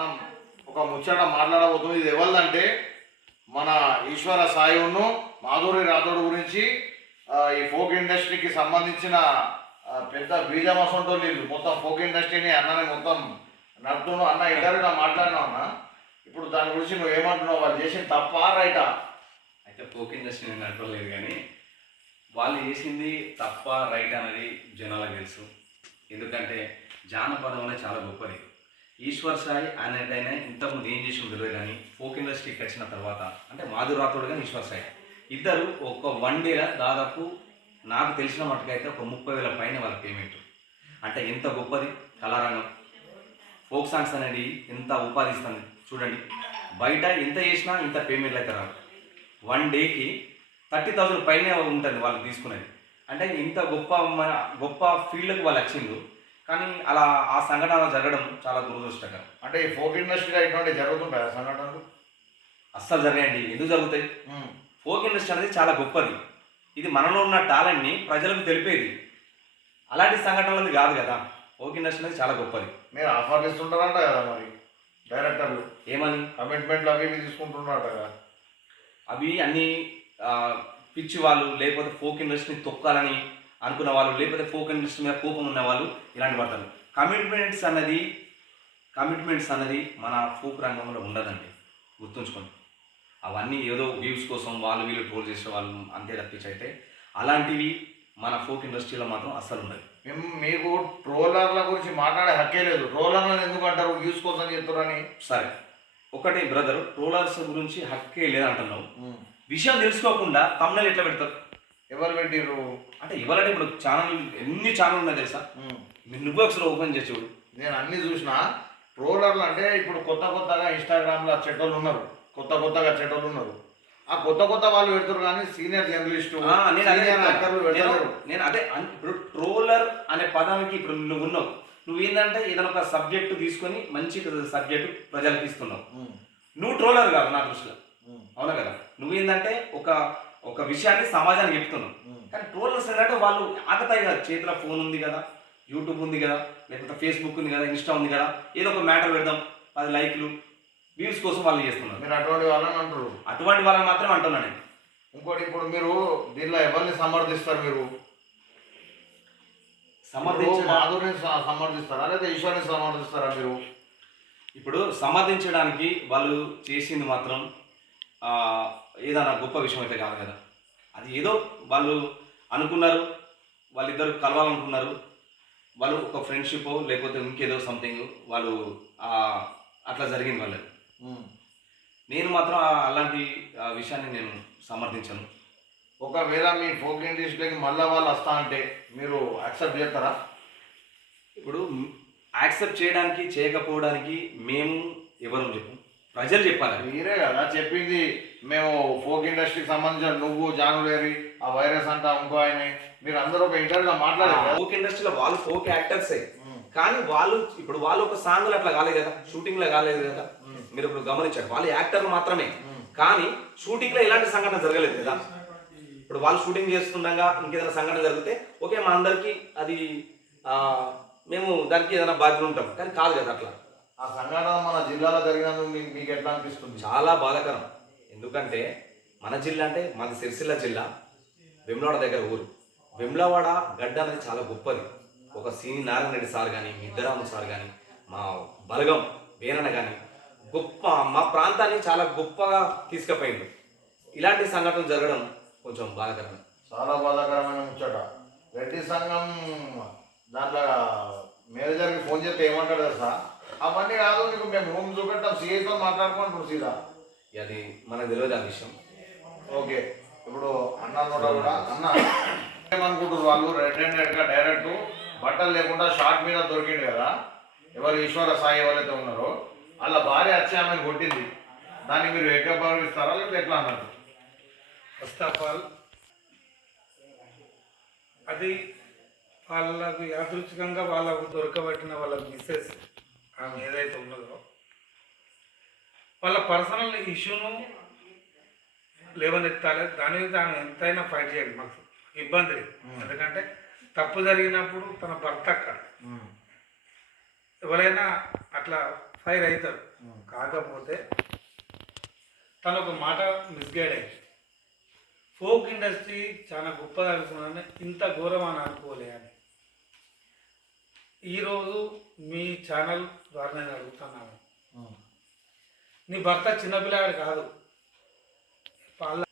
మనం ఒక ముచ్చట మాట్లాడబోతుంది. ఇది ఎవరిదంటే మన ఈశ్వర సాయిను మాధురి రాథోడ్ గురించి ఈ ఫోక్ ఇండస్ట్రీకి సంబంధించిన పెద్ద బీజమసంటో వీళ్ళు మొత్తం ఫోక్ ఇండస్ట్రీని అన్నని మొత్తం నడుపుతున్నావు అన్న. ఇంటర్వ్యూలో మాట్లాడినావు అన్న. ఇప్పుడు దాని గురించి నువ్వు ఏమంటున్నావు? వాళ్ళు చేసిన తప్ప రైటా? అయితే ఫోక్ ఇండస్ట్రీ నడపలేదు, కానీ వాళ్ళు చేసింది తప్ప రైట్ అనేది జనాలకు తెలుసు. ఎందుకంటే జానపదం అనేది చాలా గొప్పది. ఈశ్వర్ సాయి అనేటైనా ఇంతకుముందు ఏం చేసి తెలియదు, కానీ ఫోక్ ఇండస్ట్రీకి వచ్చిన తర్వాత అంటే మాధురి రాథోడ్ కానీ ఈశ్వర్ సాయి ఇద్దరు ఒక 1 డేలో దాదాపు నాకు తెలిసిన మటుకైతే ఒక 30,000 పైన వాళ్ళ పేమెంట్. అంటే ఎంత గొప్పది కళారంగం. ఫోక్ సాంగ్స్ అనేది ఎంత ఉపాధి ఇస్తుంది చూడండి. బయట ఎంత చేసినా ఇంత పేమెంట్లు అయితే రావు. 1 డేకి 30,000 పైనే ఉంటుంది వాళ్ళు తీసుకునేది. అంటే ఇంత గొప్ప ఫీల్డ్కి వాళ్ళు వచ్చిండు. కానీ అలా ఆ సంఘటన జరగడం చాలా దురదృష్టకరం. అంటే ఈ ఫోక్ ఇండస్ట్రీలో ఇటువంటి జరుగుతుంటాయి ఆ సంఘటనలు? అస్సలు జరగాయండి. ఎందుకు జరుగుతాయి? ఫోక్ ఇండస్ట్రీ అనేది చాలా గొప్పది. ఇది మనలో ఉన్న టాలెంట్ని ప్రజలకు తెలిపేది. అలాంటి సంఘటనలు కాదు కదా. ఫోక్ ఇండస్ట్రీ అనేది చాలా గొప్పది. మీరు ఆఫర్లు ఇస్తుంటారంట కదా మరి డైరెక్టర్లు? ఏమని? కమిట్మెంట్లు అవి తీసుకుంటున్నారట కదా. అవి అన్నీ పిచ్చి వాళ్ళు, లేకపోతే ఫోక్ ఇండస్ట్రీని తొక్కాలని అనుకున్న వాళ్ళు, లేకపోతే ఫోక్ ఇండస్ట్రీ మీద కోపం ఉన్న వాళ్ళు ఇలాంటి పడతారు. కమిట్మెంట్స్ అన్నది మన ఫోక్ రంగంలో ఉండదండి, గుర్తుంచుకోండి. అవన్నీ ఏదో వ్యూస్ కోసం వాళ్ళు వీళ్ళు ట్రోల్ చేసే వాళ్ళు అంతే తప్పించి అయితే అలాంటివి మన ఫోక్ ఇండస్ట్రీలో మాత్రం అస్సలు ఉండదు. మీకు ట్రోలర్ల గురించి మాట్లాడే హక్కే లేదు. ట్రోలర్లను ఎందుకు అంటారు? వ్యూస్ కోసం చెప్తారని. సరే ఒకటి బ్రదర్, ట్రోలర్స్ గురించి హక్కే లేదంటున్నావు. విషయం తెలుసుకోకుండా తమ్ముళ్ళు ఎట్లా పెడతారు? ఎవరు పెట్టిరు అంటే ఎవరంటే ఇప్పుడు ఛానల్ ఎన్ని ఛానల్ ఉన్నాయి తెలుసా? మీరు నువ్వు ఒకసారి ఓపెన్ చేసి చూడు. నేను అన్ని చూసిన. ట్రోలర్లు అంటే ఇప్పుడు కొత్తగా ఇన్స్టాగ్రామ్లో వచ్చేటోళ్ళు ఉన్నారు, కొత్తగా వచ్చేటోళ్ళు ఉన్నారు. ఆ కొత్త వాళ్ళు పెడతారు, కానీ సీనియర్ జర్నలిస్టు యాక్టర్లు పెడతారు. నేను అదే ఇప్పుడు ట్రోలర్ అనే పదానికి ఇప్పుడు నువ్వు ఉన్నావు. నువ్వేందంటే ఏదైనా ఒక సబ్జెక్టు తీసుకొని మంచి సబ్జెక్టు ప్రజలకు ఇస్తున్నావు. నువ్వు ట్రోలర్ కాదు నా దృష్టిలో, అవునా కదా? నువ్వేందంటే ఒక విషయాన్ని సమాజానికి చెప్తున్నావు. కానీ ట్రోలర్స్ ఏంటంటే వాళ్ళు ఆకతాయి కదా. చేతిలో ఫోన్ ఉంది కదా, యూట్యూబ్ ఉంది కదా, లేకపోతే ఫేస్బుక్ ఉంది కదా, ఇన్స్టా ఉంది కదా, ఏదో ఒక మ్యాటర్ పెడదాం, 10 లైక్లు వ్యూస్ కోసం వాళ్ళు చేస్తున్నారు. మీరు అటువంటి వాళ్ళని అంటారు? అటువంటి వాళ్ళని మాత్రం అంటున్నాను నేను. ఇంకోటి, ఇప్పుడు మీరు దీనిలో ఎవరిని సమర్థిస్తారు? మీరు మాధురిని సమర్థిస్తారా లేదా ఈశ్వర్ని సమర్థిస్తారా? మీరు ఇప్పుడు సమర్థించడానికి వాళ్ళు చేసింది మాత్రం ఏదైనా గొప్ప విషయం అయితే కాదు కదా. అది ఏదో వాళ్ళు అనుకున్నారు, వాళ్ళిద్దరు కలవాలనుకున్నారు, వాళ్ళు ఒక ఫ్రెండ్షిప్ లేకపోతే ఇంకేదో సంథింగ్ వాళ్ళు అట్లా జరిగింది వాళ్ళకి. నేను మాత్రం అలాంటి విషయాన్ని నేను సమర్థించను. ఒకవేళ మీ ఫోక్ ఇండస్ట్రీకి మళ్ళీ వాళ్ళు వస్తా అంటే మీరు యాక్సెప్ట్ చేస్తారా? ఇప్పుడు యాక్సెప్ట్ చేయడానికి చేయకపోవడానికి మేము ఎవరు చెప్పు, ప్రజలు చెప్పాలి. మీరే కదా చెప్పింది. మేము ఫోక్ ఇండస్ట్రీకి సంబంధించిన నువ్వు, జానులేరి, ఆ వైరస్ అంట ఇంకో ఆయన, మీరు అందరూ ఒక ఇంటర్వ్యూలో మాట్లాడారు. ఫోక్ ఇండస్ట్రీలో వాళ్ళు ఫోక్ యాక్టర్సే, కానీ వాళ్ళు ఒక సాంగ్లు అట్లా కాలేదు కదా, షూటింగ్లో కాలేదు కదా. మీరు ఇప్పుడు గమనించారు, వాళ్ళు యాక్టర్లు మాత్రమే, కానీ షూటింగ్లో ఎలాంటి సంఘటన జరగలేదు కదా. ఇప్పుడు వాళ్ళు షూటింగ్ చేస్తుండగా ఇంకేదైనా సంఘటన జరిగితే ఓకే, మా అందరికీ అది మేము దానికి ఏదైనా బాధ్యత ఉంటాం, కానీ కాదు కదా అట్లా. ఆ సంఘటన మన జిల్లాలో జరిగినందుకు మీకు ఎట్లా అనిపిస్తుంది? చాలా బాధాకరం. ఎందుకంటే మన జిల్లా అంటే మన సిరిసిల్ల జిల్లా, వేములవాడ దగ్గర ఊరు. వేములవాడ గడ్డ అనేది చాలా గొప్పది. ఒక సినీ నారాయణ రెడ్డి సార్ కానీ, మిద్దరాము సార్ కానీ, మా బలగం వేరణ కానీ గొప్ప మా ప్రాంతాన్ని చాలా గొప్పగా తీసుకుపోయింది. ఇలాంటి సంఘటనలు జరగడం కొంచెం బాధాకరం, చాలా బాధాకరమైన ముచ్చట. రెడ్డి సంఘం దాంట్లో మేనేజర్కి ఫోన్ చేస్తే ఏమంటాడు కదా సార్, అవన్నీ కాదు నీకు మేము రూమ్ చూపెట్టాం, సీఐతో మాట్లాడుకుంటాం సీదా. అది మనకు తెలియదు ఆ విషయం. ఓకే, ఇప్పుడు అన్న కూడా అన్న ఏమనుకుంటారు వాళ్ళు? రెడ్గా డైరెక్ట్ బట్టలు లేకుండా షార్ట్ మీద దొరికింది కదా, ఎవరు ఈశ్వర సాయి ఎవరైతే ఉన్నారో వాళ్ళ భార్య వచ్చి ఆమెను కొట్టింది. దాన్ని మీరు ఏకీభవిస్తారా లేదా ఎట్లా అన్నారు? ఫస్ట్ ఆఫ్ ఆల్ అది వాళ్ళకు యాదృచ్ఛికంగా వాళ్ళకు దొరకబట్టిన వాళ్ళ మిస్సెస్ ఆమె ఏదైతే ఉన్నదో వాళ్ళ పర్సనల్ ఇష్యూను లేవనెత్తాలి. దాని మీద ఆమె ఎంతైనా ఫైట్ చేయాలి. మాకు ఇబ్బంది లేదు, ఎందుకంటే తప్పు జరిగినప్పుడు తన భర్త అక్కడ ఎవరైనా అట్లా ఫైర్ అవుతాడు. కాకపోతే తను ఒక మాట మిస్గైడ్ అయింది. ఫోక్ ఇండస్ట్రీ చాలా గొప్పది అనుకున్నాను, ఇంత ఘోరం అని అనుకోలే అని. ఈరోజు మీ ఛానల్ ద్వారా నేను అడుగుతున్నాను, నీ భర్త చిన్నపిల్లాడు కాదు,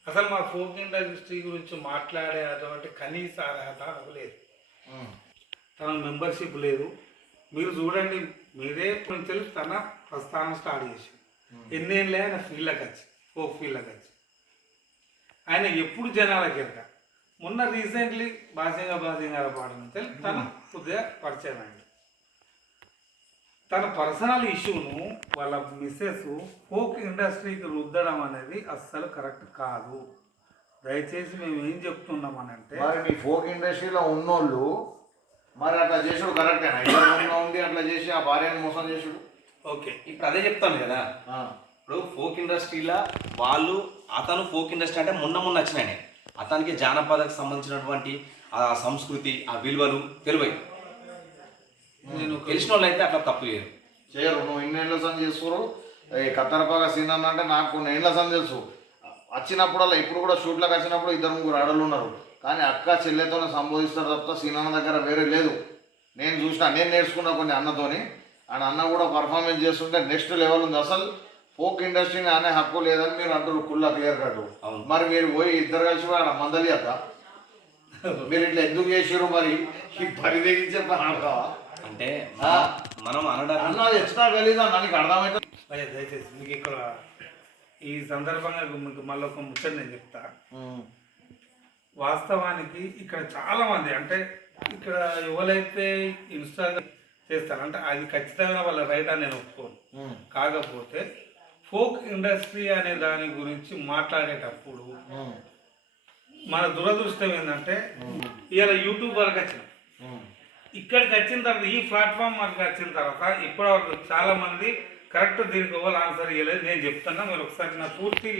అసలు మా ఫోక్ ఇండస్ట్రీ గురించి మాట్లాడే అటువంటి కనీస అర్హత నాకు లేదు. తన మెంబర్షిప్ లేదు. మీరు చూడండి, మీరే తెలుసు తన ప్రస్థానం స్టార్ట్ చేసి ఎన్నేళ్ళే ఆయన ఫీల్డ్కి వచ్చి, ఫోక్ ఫీల్డ్కి వచ్చి ఆయన ఎప్పుడు జనాలకి ఎరక. మొన్న రీసెంట్లీ బాసింగా పాడడం తెలుసు తను కొద్దిగా పరిచయం అయింది. తన పర్సనల్ ఇష్యూను వాళ్ళ మిస్సెస్ ఫోక్ ఇండస్ట్రీకి రుద్దడం అనేది అస్సలు కరెక్ట్ కాదు. దయచేసి మేము ఏం చెప్తున్నామని అంటే, మరి మీ ఫోక్ ఇండస్ట్రీలో ఉన్నోళ్ళు మరి అట్లా చేసుడు కరెక్టేనా? ఇద్దరు ఉండి అట్లా చేసి ఆ భార్యను మోసం చేసుడు ఓకే ఇప్పుడు అదే చెప్తాను కదా. ఇప్పుడు ఫోక్ ఇండస్ట్రీలో అతను ఫోక్ ఇండస్ట్రీ అంటే మొన్న వచ్చినాయనే, అతనికి జానపదకు సంబంధించినటువంటి ఆ సంస్కృతి, ఆ విలువలు తెలివై. నేను తెలిసిన వాళ్ళు అయితే అట్లా తప్పు చేయరు. నువ్వు ఇన్నేళ్ళ సంది చేస్తారు. ఈ కత్తరపాక సీన్ అంటే నాకు కొన్ని ఏళ్ళ సంది తెలుసు. వచ్చినప్పుడల్లా ఇప్పుడు కూడా షూట్లకు వచ్చినప్పుడు 2-3 ఆడలు ఉన్నారు, కానీ అక్క చెల్లెతోనే సంబోధిస్తారు తప్ప సీనన్న దగ్గర వేరే లేదు. నేను చూసిన, నేను నేర్చుకున్నా కొన్ని అన్నతోని. ఆయన అన్న కూడా పర్ఫార్మెన్స్ చేస్తుంటే నెక్స్ట్ లెవెల్ ఉంది. అసలు ఫోక్ ఇండస్ట్రీని అనే హక్కు లేదని మీరు అంటారు కుల్లా క్లియర్ కట్టు. మరి మీరు పోయి ఇద్దరు కలిసి కూడా ఆడ మందలి అక్క మీరు ఇట్లా ఎందుకు చేసారు? మరి ఈ పని తెగించే అంటే మనం అన్నది ఎక్స్ట్రా వెలీదా నీకు అర్థమైతే. దయచేసి మీకు ఇక్కడ ఈ సందర్భంగా మీకు మళ్ళీ ఒక ముచ్చట నేను చెప్తా. వాస్తవానికి ఇక్కడ చాలా మంది అంటే ఇక్కడ ఎవరైతే ఇన్స్టాగా చేస్తారు అంటే అది ఖచ్చితంగా వాళ్ళ రైట్ అని నేను ఒప్పుకోను. కాకపోతే ఫోక్ ఇండస్ట్రీ అనే దాని గురించి మాట్లాడేటప్పుడు మన దురదృష్టం ఏంటంటే ఇవాళ యూట్యూబ్ వరకు వచ్చిన, ఇక్కడికి వచ్చిన తర్వాత ఈ ప్లాట్ఫామ్ వరకు వచ్చిన తర్వాత ఇప్పటివరకు చాలా మంది కరెక్ట్ దీనికి ఎవరు ఆన్సర్ ఇవ్వలేదు. నేను చెప్తున్నా, మీరు ఒకసారి నా పూర్తి